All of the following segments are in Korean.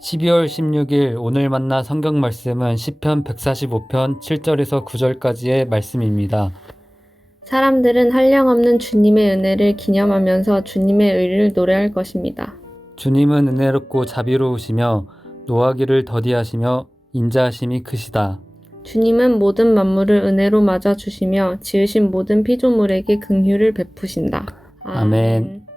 12월 16일 오늘 만나 성경 말씀은 시편 145편 7절에서 9절까지의 말씀입니다. 사람들은 한량없는 주님의 은혜를 기념하면서 주님의 의를 노래할 것입니다. 주님은 은혜롭고 자비로우시며 노하기를 더디하시며 인자하심이 크시다. 주님은 모든 만물을 은혜로 맞아주시며 지으신 모든 피조물에게 긍휼을 베푸신다. 아멘.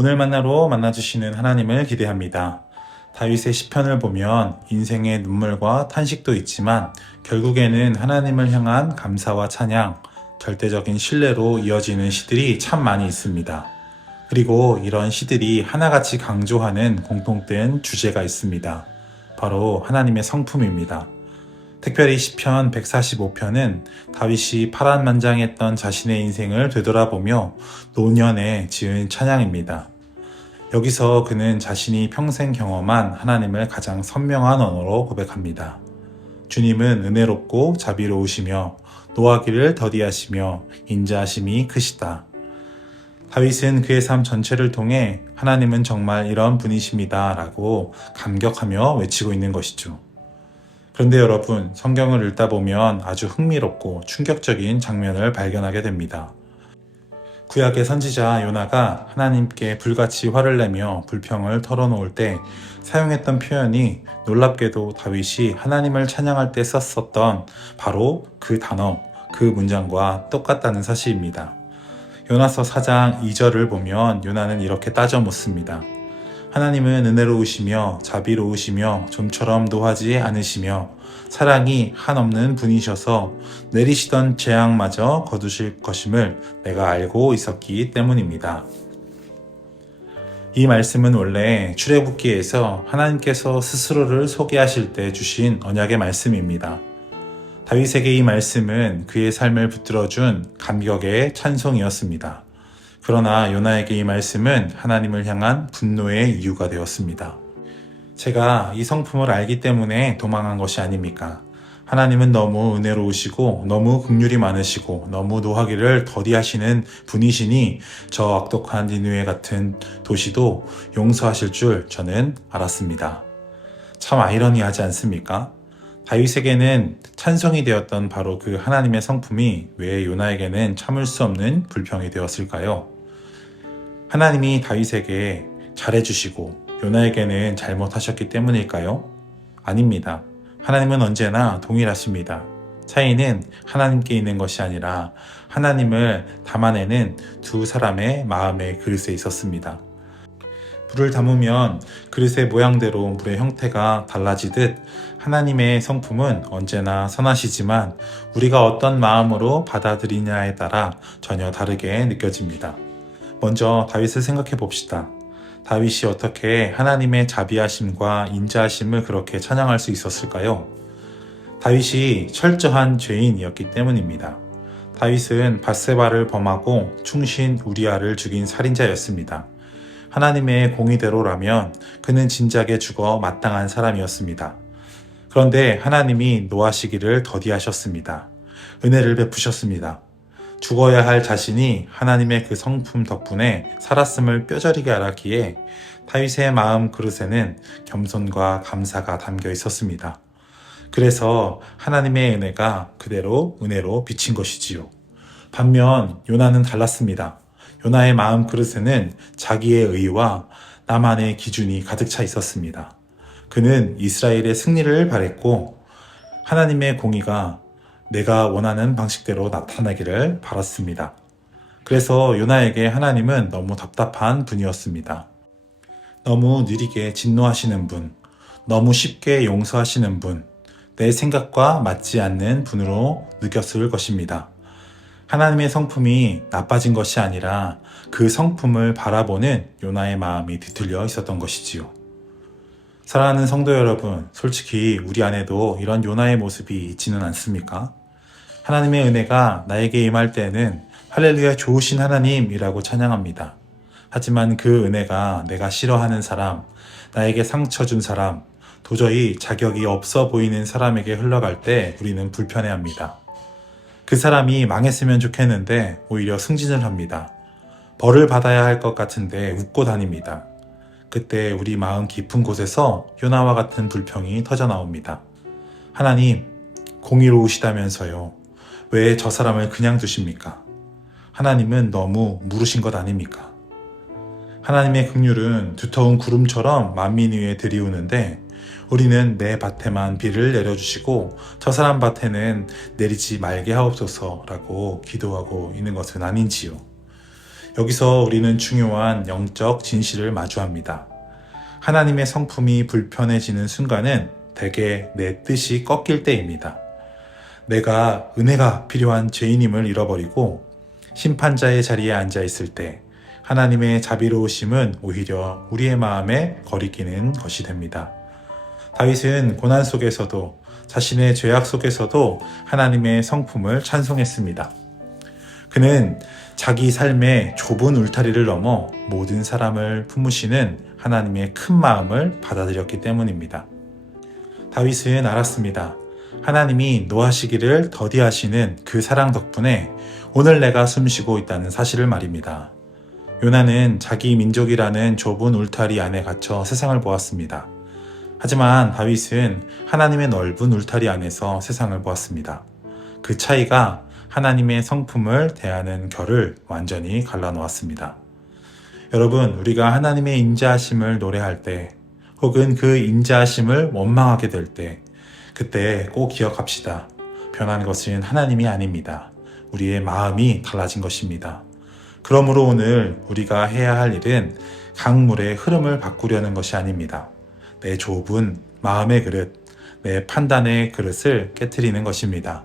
오늘 만나로 만나주시는 하나님을 기대합니다. 다윗의 시편을 보면 인생의 눈물과 탄식도 있지만 결국에는 하나님을 향한 감사와 찬양, 절대적인 신뢰로 이어지는 시들이 참 많이 있습니다. 그리고 이런 시들이 하나같이 강조하는 공통된 주제가 있습니다. 바로 하나님의 성품입니다. 특별히 시편 145편은 다윗이 파란만장했던 자신의 인생을 되돌아보며 노년에 지은 찬양입니다. 여기서 그는 자신이 평생 경험한 하나님을 가장 선명한 언어로 고백합니다. 주님은 은혜롭고 자비로우시며 노하기를 더디하시며 인자하심이 크시다. 다윗은 그의 삶 전체를 통해 하나님은 정말 이런 분이십니다 라고 감격하며 외치고 있는 것이죠. 그런데 여러분, 성경을 읽다 보면 아주 흥미롭고 충격적인 장면을 발견하게 됩니다. 구약의 선지자 요나가 하나님께 불같이 화를 내며 불평을 털어놓을 때 사용했던 표현이 놀랍게도 다윗이 하나님을 찬양할 때 썼었던 바로 그 단어, 그 문장과 똑같다는 사실입니다. 요나서 4장 2절을 보면 요나는 이렇게 따져 묻습니다. 하나님은 은혜로우시며 자비로우시며 좀처럼 노하지 않으시며 사랑이 한없는 분이셔서 내리시던 재앙마저 거두실 것임을 내가 알고 있었기 때문입니다. 이 말씀은 원래 출애굽기에서 하나님께서 스스로를 소개하실 때 주신 언약의 말씀입니다. 다윗에게 이 말씀은 그의 삶을 붙들어준 감격의 찬송이었습니다. 그러나 요나에게 이 말씀은 하나님을 향한 분노의 이유가 되었습니다. 제가 이 성품을 알기 때문에 도망한 것이 아닙니까? 하나님은 너무 은혜로우시고 너무 긍휼이 많으시고 너무 노하기를 더디하시는 분이시니 저 악독한 니느웨 같은 도시도 용서하실 줄 저는 알았습니다. 참 아이러니하지 않습니까? 다윗에게는 찬송이 되었던 바로 그 하나님의 성품이 왜 요나에게는 참을 수 없는 불평이 되었을까요? 하나님이 다윗에게 잘해주시고 요나에게는 잘못하셨기 때문일까요? 아닙니다. 하나님은 언제나 동일하십니다. 차이는 하나님께 있는 것이 아니라 하나님을 담아내는 두 사람의 마음의 그릇에 있었습니다. 물을 담으면 그릇의 모양대로 물의 형태가 달라지듯 하나님의 성품은 언제나 선하시지만 우리가 어떤 마음으로 받아들이냐에 따라 전혀 다르게 느껴집니다. 먼저 다윗을 생각해 봅시다. 다윗이 어떻게 하나님의 자비하심과 인자하심을 그렇게 찬양할 수 있었을까요? 다윗이 철저한 죄인이었기 때문입니다. 다윗은 밧세바를 범하고 충신 우리아를 죽인 살인자였습니다. 하나님의 공의대로라면 그는 진작에 죽어 마땅한 사람이었습니다. 그런데 하나님이 노하시기를 더디하셨습니다. 은혜를 베푸셨습니다. 죽어야 할 자신이 하나님의 그 성품 덕분에 살았음을 뼈저리게 알았기에 다윗의 마음 그릇에는 겸손과 감사가 담겨 있었습니다. 그래서 하나님의 은혜가 그대로 은혜로 비친 것이지요. 반면 요나는 달랐습니다. 요나의 마음 그릇에는 자기의 의와 나만의 기준이 가득 차 있었습니다. 그는 이스라엘의 승리를 바랬고 하나님의 공의가 내가 원하는 방식대로 나타나기를 바랐습니다. 그래서 요나에게 하나님은 너무 답답한 분이었습니다. 너무 느리게 진노하시는 분, 너무 쉽게 용서하시는 분, 내 생각과 맞지 않는 분으로 느꼈을 것입니다. 하나님의 성품이 나빠진 것이 아니라 그 성품을 바라보는 요나의 마음이 뒤틀려 있었던 것이지요. 사랑하는 성도 여러분, 솔직히 우리 안에도 이런 요나의 모습이 있지는 않습니까? 하나님의 은혜가 나에게 임할 때는 할렐루야 좋으신 하나님이라고 찬양합니다. 하지만 그 은혜가 내가 싫어하는 사람, 나에게 상처 준 사람, 도저히 자격이 없어 보이는 사람에게 흘러갈 때 우리는 불편해합니다. 그 사람이 망했으면 좋겠는데 오히려 승진을 합니다. 벌을 받아야 할 것 같은데 웃고 다닙니다. 그때 우리 마음 깊은 곳에서 요나와 같은 불평이 터져 나옵니다. 하나님, 공의로우시다면서요. 왜 저 사람을 그냥 두십니까? 하나님은 너무 무르신 것 아닙니까? 하나님의 긍휼은 두터운 구름처럼 만민 위에 들이우는데 우리는 내 밭에만 비를 내려주시고 저 사람 밭에는 내리지 말게 하옵소서라고 기도하고 있는 것은 아닌지요. 여기서 우리는 중요한 영적 진실을 마주합니다. 하나님의 성품이 불편해지는 순간은 대개 내 뜻이 꺾일 때입니다. 내가 은혜가 필요한 죄인임을 잃어버리고 심판자의 자리에 앉아 있을 때 하나님의 자비로우심은 오히려 우리의 마음에 거리끼는 것이 됩니다. 다윗은 고난 속에서도 자신의 죄악 속에서도 하나님의 성품을 찬송했습니다. 그는 자기 삶의 좁은 울타리를 넘어 모든 사람을 품으시는 하나님의 큰 마음을 받아들였기 때문입니다. 다윗은 알았습니다. 하나님이 노하시기를 더디하시는 그 사랑 덕분에 오늘 내가 숨쉬고 있다는 사실을 말입니다. 요나는 자기 민족이라는 좁은 울타리 안에 갇혀 세상을 보았습니다. 하지만 다윗은 하나님의 넓은 울타리 안에서 세상을 보았습니다. 그 차이가 하나님의 성품을 대하는 결을 완전히 갈라놓았습니다. 여러분, 우리가 하나님의 인자하심을 노래할 때 혹은 그 인자하심을 원망하게 될 때 그때 꼭 기억합시다. 변한 것은 하나님이 아닙니다. 우리의 마음이 달라진 것입니다. 그러므로 오늘 우리가 해야 할 일은 강물의 흐름을 바꾸려는 것이 아닙니다. 내 좁은 마음의 그릇, 내 판단의 그릇을 깨트리는 것입니다.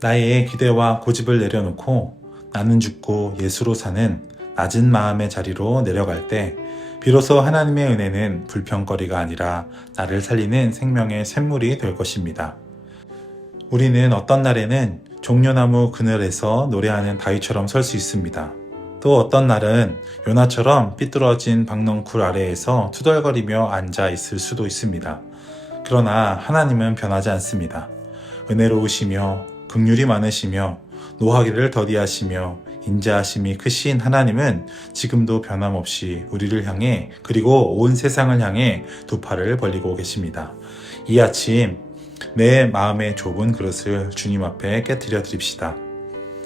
나의 기대와 고집을 내려놓고 나는 죽고 예수로 사는 낮은 마음의 자리로 내려갈 때 비로소 하나님의 은혜는 불평거리가 아니라 나를 살리는 생명의 샘물이 될 것입니다. 우리는 어떤 날에는 종려나무 그늘에서 노래하는 다윗처럼 설 수 있습니다. 또 어떤 날은 요나처럼 삐뚤어진 박넝쿨 아래에서 투덜거리며 앉아 있을 수도 있습니다. 그러나 하나님은 변하지 않습니다. 은혜로우시며 긍휼이 많으시며 노하기를 더디하시며 인자하심이 크신 하나님은 지금도 변함없이 우리를 향해 그리고 온 세상을 향해 두 팔을 벌리고 계십니다. 이 아침 내 마음의 좁은 그릇을 주님 앞에 깨뜨려 드립시다.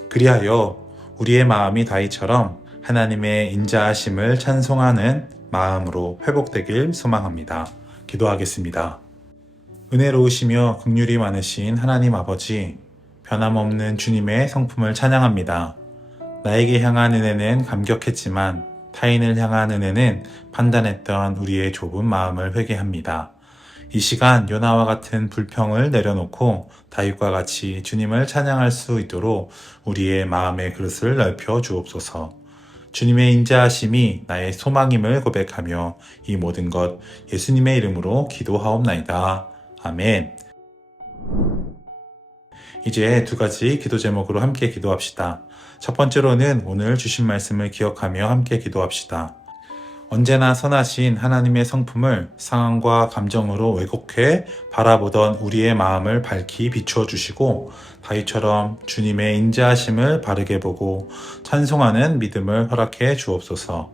그리하여 우리의 마음이 다윗처럼 하나님의 인자하심을 찬송하는 마음으로 회복되길 소망합니다. 기도하겠습니다. 은혜로우시며 긍휼이 많으신 하나님 아버지, 변함없는 주님의 성품을 찬양합니다. 나에게 향한 은혜는 감격했지만 타인을 향한 은혜는 판단했던 우리의 좁은 마음을 회개합니다. 이 시간 요나와 같은 불평을 내려놓고 다윗과 같이 주님을 찬양할 수 있도록 우리의 마음의 그릇을 넓혀 주옵소서. 주님의 인자하심이 나의 소망임을 고백하며 이 모든 것 예수님의 이름으로 기도하옵나이다. 아멘. 이제 두 가지 기도 제목으로 함께 기도합시다. 첫 번째로는 오늘 주신 말씀을 기억하며 함께 기도합시다. 언제나 선하신 하나님의 성품을 상황과 감정으로 왜곡해 바라보던 우리의 마음을 밝히 비추어 주시고 다윗처럼 주님의 인자하심을 바르게 보고 찬송하는 믿음을 허락해 주옵소서.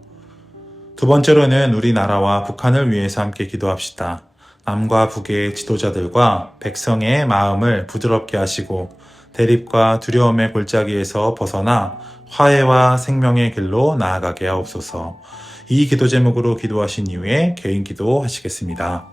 두 번째로는 우리나라와 북한을 위해서 함께 기도합시다. 남과 북의 지도자들과 백성의 마음을 부드럽게 하시고 대립과 두려움의 골짜기에서 벗어나 화해와 생명의 길로 나아가게 하옵소서. 이 기도 제목으로 기도하신 이후에 개인 기도 하시겠습니다.